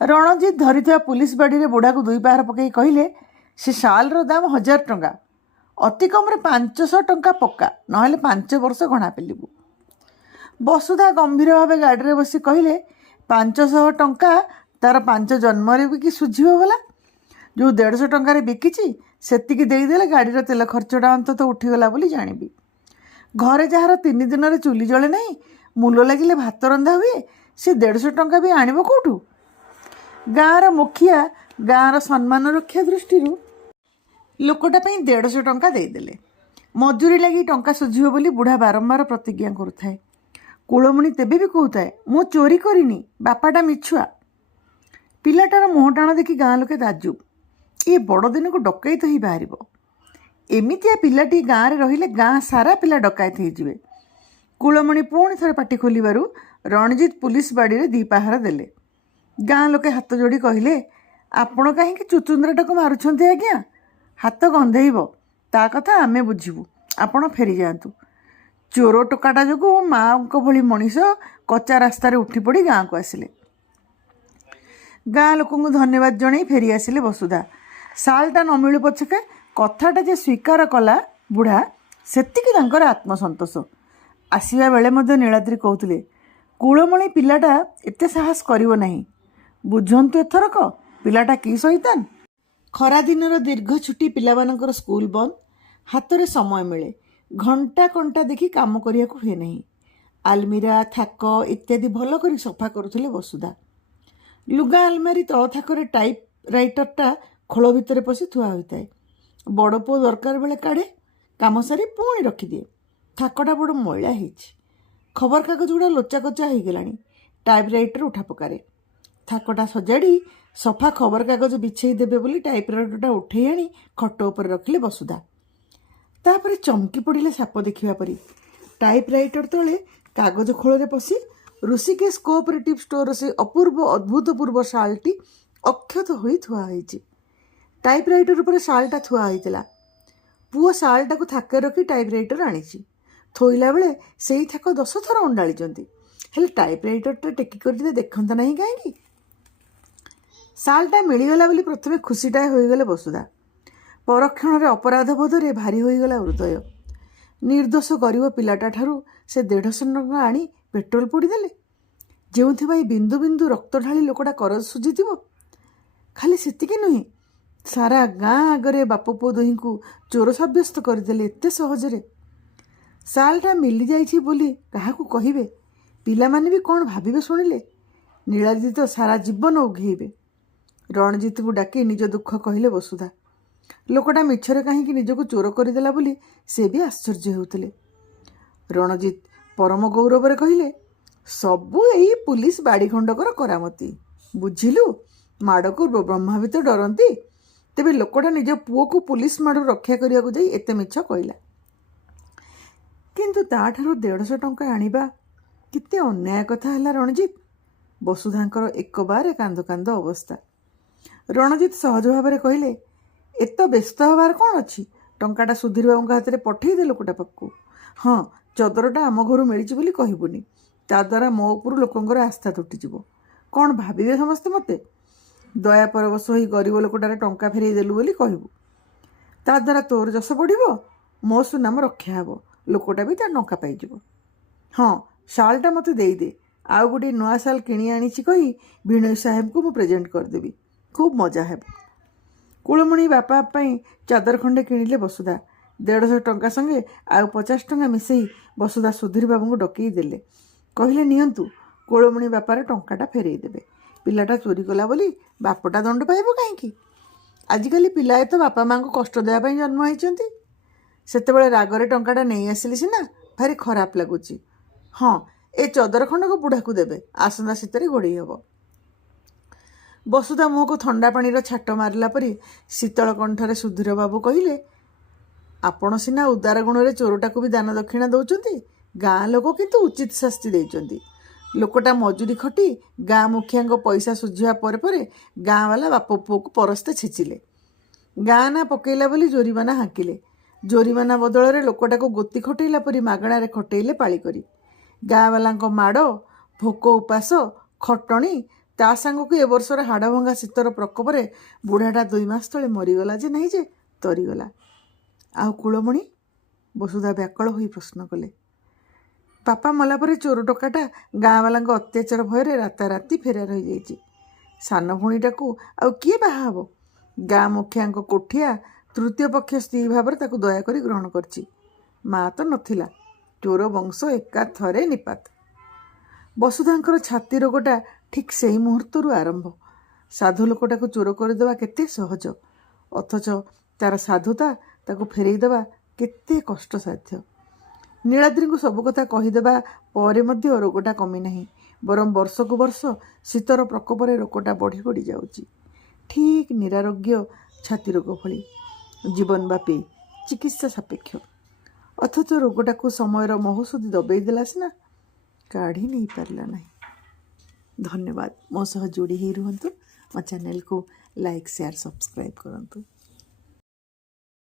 ରଣଜିତ ଧରିଥିବା ପୁଲିସ ବାଡ଼ିରେ ବୁଢ଼ାକୁ 2 ପାହାର ପକାଇ କହିଲେ, ସେ ଶାଲ୍ର ଦାମ 1000 ଟଙ୍କା, ଅତି କମ୍ରେ 500 ଟଙ୍କା ପକ୍କା, ନହେଲେ 5 ବର୍ଷ ଘଣା ପେଲିବୁ। ବସୁଧା ଗମ୍ଭୀର ଭାବେ ଗାଡ଼ିରେ ବସି କହିଲେ, 500 ଟଙ୍କା ତାର 5 ଜନ୍ମରେ ବି କି ସୁଝିବ ଭଲା? ଯେଉଁ 150 ଟଙ୍କାରେ ବିକିଛି ସେତିକି ଦେଇଦେଲେ ଗାଡ଼ିର ତେଲ ଖର୍ଚ୍ଚଟା ଅନ୍ତତଃ ଉଠିଗଲା ବୋଲି ଜାଣିବି। ଘରେ ଯାହାର 3 ଦିନରେ ଚୁଲି ଜଳେ ନାହିଁ, ମୂଲ ଲାଗିଲେ ଭାତ ରନ୍ଧା ହୁଏ, ସେ 150 ଟଙ୍କା ବି ଆଣିବ କେଉଁଠୁ? ଗାଁର ମୁଖିଆ ଗାଁର ସମ୍ମାନ ରକ୍ଷା ଦୃଷ୍ଟିରୁ ଲୋକଟା ପାଇଁ 150 ଟଙ୍କା ଦେଇଦେଲେ। ମଜୁରୀ ଲାଗି ଟଙ୍କା ସୁଝିବ ବୋଲି ବୁଢ଼ା ବାରମ୍ବାର ପ୍ରତିଜ୍ଞା କରୁଥାଏ। କୁଳମଣି ତେବେ ବି କହୁଥାଏ, ମୁଁ ଚୋରି କରିନି, ବାପାଟା ମିଛୁଆ। ପିଲାଟାର ମୁହଁ ଟାଣ ଦେଖି ଗାଁ ଲୋକେ ତାଜୁବ। ଏ ବଡ଼ ଦିନକୁ ଡକାୟତ ହେଇ ବାହାରିବ। ଏମିତିଆ ପିଲାଟି ଗାଁରେ ରହିଲେ ଗାଁ ସାରା ପିଲା ଡକାୟତ ହେଇଯିବେ। କୁଳମଣି ପୁଣି ଥରେ ପାଟି ଖୋଲିବାରୁ ରଣଜିତ ପୁଲିସ ବାଡ଼ିରେ 2 ପାହାର ଦେଲେ। ଗାଁ ଲୋକେ ହାତ ଯୋଡ଼ି କହିଲେ, ଆପଣ କାହିଁକି ଚୁଚୁନ୍ଦ୍ରାଟାକୁ ମାରୁଛନ୍ତି ଆଜ୍ଞା? ହାତ ଗନ୍ଧେଇବ, ତା କଥା ଆମେ ବୁଝିବୁ, ଆପଣ ଫେରିଯାଆନ୍ତୁ। ଚୋର ଟୋକାଟା ଯୋଗୁଁ ମାଆଙ୍କ ଭଳି ମଣିଷ କଚା ରାସ୍ତାରେ ଉଠି ପଡ଼ି ଗାଁକୁ ଆସିଲେ। ଗାଁ ଲୋକଙ୍କୁ ଧନ୍ୟବାଦ ଜଣାଇ ଫେରି ଆସିଲେ ବସୁଧା। ଶାଲ୍ଟା ନ ମିଳୁ ପଛକେ କଥାଟା ଯେ ସ୍ୱୀକାର କଲା ବୁଢ଼ା, ସେତିକି ତାଙ୍କର ଆତ୍ମସନ୍ତୋଷ। ଆସିବା ବେଳେ ମଧ୍ୟ ନୀଳାଦ୍ରି କହୁଥିଲେ, କୁଳମଣି ପିଲାଟା ଏତେ ସାହସ କରିବ ନାହିଁ। ବୁଝନ୍ତୁ ଏଥରକ ପିଲାଟା କି ଶଇତାନ। ଖରାଦିନର ଦୀର୍ଘ ଛୁଟି, ପିଲାମାନଙ୍କର ସ୍କୁଲ ବନ୍ଦ, ହାତରେ ସମୟ ମିଳେ, ଘଣ୍ଟା କଣ୍ଟା ଦେଖି କାମ କରିବାକୁ ହୁଏ ନାହିଁ। ଆଲମିରା ଥାକ ଇତ୍ୟାଦି ଭଲ କରି ସଫା କରୁଥିଲେ ବସୁଧା। ଲୁଗା ଆଲମାରୀ ତଳ ଥାକରେ ଟାଇପ୍ ରାଇଟରଟା ଖୋଳ ଭିତରେ ପଶି ଥୁଆ ହୋଇଥାଏ। ବଡ଼ ପୁଅ ଦରକାର ବେଳେ କାଢ଼େ, କାମ ସାରି ପୁଣି ରଖିଦିଏ। ଥାକଟା ବଡ଼ ମଇଳା ହେଇଛି। ଖବରକାଗଜ ଗୁଡ଼ା ଲୋଚାକୋଚା ହେଇଗଲାଣି। ଟାଇପ୍ ରାଇଟର ଉଠା ପକାରେ। ଥାକଟା ସଜାଡ଼ି ସଫା ଖବରକାଗଜ ବିଛେଇ ଦେବେ ବୋଲି ଟାଇପ୍ ରାଇଟରଟା ଉଠେଇ ଆଣି ଖଟ ଉପରେ ରଖିଲେ ବସୁଧା। ତାପରେ ଚମକି ପଡ଼ିଲେ ସାପ ଦେଖିବା ପରି। ଟାଇପ୍ ରାଇଟର ତଳେ କାଗଜ ଖୋଳରେ ପଶି ଋଷିକେଶ କୋଅପରେଟିଭ୍ ଷ୍ଟୋରର ସେ ଅପୂର୍ବ ଅଦ୍ଭୁତପୂର୍ବ ଶାଲଟି ଅକ୍ଷତ ହୋଇ ଥୁଆ ହୋଇଛି। ଟାଇପ୍ ରାଇଟର ଉପରେ ଶାଲଟା ଥୁଆ ହୋଇଥିଲା। ପୁଅ ଶାଲଟାକୁ ଥାକରେ ରଖି ଟାଇପ୍ ରାଇଟର ଆଣିଛି। ଥୋଇଲା ବେଳେ ସେଇ ଥାକ 10 ଥର ଅଣ୍ଡାଳିଛନ୍ତି। ହେଲେ ଟାଇପ୍ ରାଇଟରଟା ଟେକି କରି ଦେଖନ୍ତା ନାହିଁ କାହିଁକି? ଶାଲଟା ମିଳିଗଲା ବୋଲି ପ୍ରଥମେ ଖୁସିଟାଏ ହୋଇଗଲେ ବସୁଧା। ପରକ୍ଷଣରେ ଅପରାଧ ବୋଧରେ ଭାରି ହୋଇଗଲା ହୃଦୟ। ନିର୍ଦ୍ଦୋଷ ଗରିବ ପିଲାଟା ଠାରୁ ସେ 150 ଟଙ୍କା ଆଣି ପେଟ୍ରୋଲ ପୋଡ଼ିଦେଲେ, ଯେଉଁଥିପାଇଁ ବିନ୍ଦୁ ବିନ୍ଦୁ ରକ୍ତ ଢାଳି ଲୋକଟା କରଜ ସୁଝିଥିବ। ଖାଲି ସେତିକି ନୁହେଁ, ସାରା ଗାଁ ଆଗରେ ବାପ ପୁଅ ଦୁହିଁଙ୍କୁ ଚୋର ସାବ୍ୟସ୍ତ କରିଦେଲେ ଏତେ ସହଜରେ। ଶାଲଟା ମିଳିଯାଇଛି ବୋଲି କାହାକୁ କହିବେ? ପିଲାମାନେ ବି କ'ଣ ଭାବିବେ ଶୁଣିଲେ? ନୀଳାଦିତି ତ ସାରା ଜୀବନ ଉଘେଇବେ। ରଣଜିତଙ୍କୁ ଡାକି ନିଜ ଦୁଃଖ କହିଲେ ବସୁଧା। ଲୋକଟା ମିଛରେ କାହିଁକି ନିଜକୁ ଚୋର କରିଦେଲା ବୋଲି ସେ ବି ଆଶ୍ଚର୍ଯ୍ୟ ହେଉଥିଲେ। ରଣଜିତ ପରମ ଗୌରବରେ କହିଲେ, ସବୁ ଏଇ ପୁଲିସ ବାଡ଼ି ଖଣ୍ଡକର କରାମତି। ବୁଝିଲୁ, ମାଡ଼କୁ ବ୍ରହ୍ମା ବି ତ ଡରନ୍ତି। ତେବେ ଲୋକଟା ନିଜ ପୁଅକୁ ପୁଲିସ ମାଡ଼ରୁ ରକ୍ଷା କରିବାକୁ ଯାଇ ଏତେ ମିଛ କହିଲା। କିନ୍ତୁ ତାଠାରୁ 150 ଟଙ୍କା ଆଣିବା କେତେ ଅନ୍ୟାୟ କଥା ହେଲା ରଣଜିତ। ବସୁଧାଙ୍କର ଏକବାରେ କାନ୍ଦ କାନ୍ଦ ଅବସ୍ଥା। ରଣଜିତ ସହଜ ଭାବରେ କହିଲେ, ଏତ ବ୍ୟସ୍ତ ହେବାର କ'ଣ ଅଛି? ଟଙ୍କାଟା ସୁଧୀର ବାବୁଙ୍କ ହାତରେ ପଠେଇଦେ ଲୋକଟା ପାଖକୁ। ହଁ, ଚଦରଟା ଆମ ଘରୁ ମିଳିଛି ବୋଲି କହିବୁନି। ତା ଦ୍ୱାରା ମୋ ଉପରୁ ଲୋକଙ୍କର ଆସ୍ଥା ତୁଟିଯିବ। କ'ଣ ଭାବିବେ ସମସ୍ତେ ମୋତେ? ଦୟା ପରବଶ ହୋଇ ଗରିବ ଲୋକଟାରେ ଟଙ୍କା ଫେରେଇ ଦେଲୁ ବୋଲି କହିବୁ। ତା ଦ୍ୱାରା ତୋର ଯଶ ବଢ଼ିବ, ମୋ ସୁନାମ ରକ୍ଷା ହେବ, ଲୋକଟା ବି ତା ଟଙ୍କା ପାଇଯିବ। ହଁ, ଶାଲଟା ମୋତେ ଦେଇଦେ। ଆଉ ଗୋଟିଏ ନୂଆ ଶାଲ କିଣି ଆଣିଛି କହି ଭିଣୋଇ ସାହେବଙ୍କୁ ମୁଁ ପ୍ରେଜେଣ୍ଟ କରିଦେବି। ଖୁବ୍ ମଜା ହେବ। କୁଳମଣି ବାପା ପାଇଁ ଚାଦର ଖଣ୍ଡେ କିଣିଲେ ବସୁଧା। 150 ଟଙ୍କା ସଙ୍ଗେ ଆଉ 50 ଟଙ୍କା ମିଶାଇ ବସୁଧା ସୁଧୀର ବାବୁଙ୍କୁ ଡକେଇ ଦେଲେ। କହିଲେ, ନିଅନ୍ତୁ, କୁଳମଣି ବାପାର ଟଙ୍କାଟା ଫେରେଇ ଦେବେ। ପିଲାଟା ଚୋରି କଲା ବୋଲି ବାପଟା ଦଣ୍ଡ ପାଇବ କାହିଁକି? ଆଜିକାଲି ପିଲାଏ ତ ବାପା ମାଆଙ୍କୁ କଷ୍ଟ ଦେବା ପାଇଁ ଜନ୍ମ ହେଇଛନ୍ତି। ସେତେବେଳେ ରାଗରେ ଟଙ୍କାଟା ନେଇ ଆସିଲି ସିନା, ଭାରି ଖରାପ ଲାଗୁଛି। ହଁ, ଏ ଚଦର ଖଣ୍ଡକୁ ବୁଢ଼ାକୁ ଦେବେ, ଆସନ୍ତା ଶୀତରେ ଘୋଡ଼େଇ ହେବ। ବସୁଧା ମୁହଁକୁ ଥଣ୍ଡା ପାଣିର ଛାଟ ମାରିଲା ପରି ଶୀତଳ କଣ୍ଠରେ ସୁଧୀର ବାବୁ କହିଲେ, ଆପଣ ସିନା ଉଦାର ଗୁଣରେ ଚୋରଟାକୁ ବି ଦାନ ଦକ୍ଷିଣା ଦେଉଛନ୍ତି, ଗାଁ ଲୋକ କିନ୍ତୁ ଉଚିତ ଶାସ୍ତି ଦେଇଛନ୍ତି। ଲୋକଟା ମଜୁରୀ ଖଟି ଗାଁ ମୁଖିଆଙ୍କ ପଇସା ଶୁଝିବା ପରେ ପରେ ଗାଁବାଲା ବାପ ପୁଅକୁ ପରସ୍ତେ ଛେଚିଲେ। ଗାଁ ନା ପକେଇଲା ବୋଲି ଜୋରିମାନା ହାଙ୍କିଲେ। ଜୋରିମାନା ବଦଳରେ ଲୋକଟାକୁ ଗୋତି ଖଟେଇଲା ପରି ମାଗଣାରେ ଖଟେଇଲେ ପାଳି କରି। ଗାଁବାଲାଙ୍କ ମାଡ଼, ଭୋକ ଉପାସ, ଖଟଣି, ତା ସାଙ୍ଗକୁ ଏ ବର୍ଷର ହାଡ଼ଭଙ୍ଗା ଶୀତର ପ୍ରକୋପରେ ବୁଢ଼ାଟା 2 ମାସ ତଳେ ମରିଗଲା ଯେ ନାହିଁ ଯେ ତରିଗଲା। ଆଉ କୁଳମଣି? ବସୁଧା ବ୍ୟାକୁଳ ହୋଇ ପ୍ରଶ୍ନ କଲେ। ବାପା ମଲା ପରେ ଚୋର ଟୋକାଟା ଗାଁବାଲାଙ୍କ ଅତ୍ୟାଚାର ଭୟରେ ରାତାରାତି ଫେରାର ହୋଇଯାଇଛି। ସାନ ଭଉଣୀଟାକୁ ଆଉ କିଏ ବାହା ହେବ? ଗାଁ ମୁଖିଆଙ୍କ କୋଠିଆ ତୃତୀୟ ପକ୍ଷ ସ୍ତ୍ରୀ ଭାବରେ ତାକୁ ଦୟାକରି ଗ୍ରହଣ କରିଛି। ମା ତ ନଥିଲା। ଚୋର ବଂଶ ଏକାଥରେ ନିପାତ। ବସୁଧାଙ୍କର ଛାତି ରୋଗଟା ଠିକ୍ ସେଇ ମୁହୂର୍ତ୍ତରୁ ଆରମ୍ଭ। ସାଧୁ ଲୋକଟାକୁ ଚୋର କରିଦେବା କେତେ ସହଜ, ଅଥଚ ତାର ସାଧୁତା ତାକୁ ଫେରେଇ ଦେବା କେତେ କଷ୍ଟସାଧ୍ୟ। ନୀଳାଦ୍ରିଙ୍କୁ ସବୁ କଥା କହିଦେବା ପରେ ମଧ୍ୟ ରୋଗଟା କମି ନାହିଁ, ବରଂ ବର୍ଷକୁ ବର୍ଷ ଶୀତର ପ୍ରକୋପରେ ରୋଗଟା ବଢ଼ି ବଢ଼ି ଯାଉଛି। ଠିକ୍ ନିରାରୋଗ୍ୟ ଛାତି ରୋଗ ଭଳି, ଜୀବନବ୍ୟାପୀ, ଚିକିତ୍ସା ସାପେକ୍ଷ। ଅଥଚ ରୋଗଟାକୁ ସମୟର ମହୋଷଧି ଦବେଇ ଦେଲା ସିନା, କାଢ଼ି ନେଇପାରିଲା ନାହିଁ। ଧନ୍ୟବାଦ। ମୋ ସହ ଯୋଡ଼ି ହେଇ ରୁହନ୍ତୁ। ମୋ ଚ୍ୟାନେଲକୁ ଲାଇକ୍, ସେୟାର, ସବସ୍କ୍ରାଇବ୍ କରନ୍ତୁ।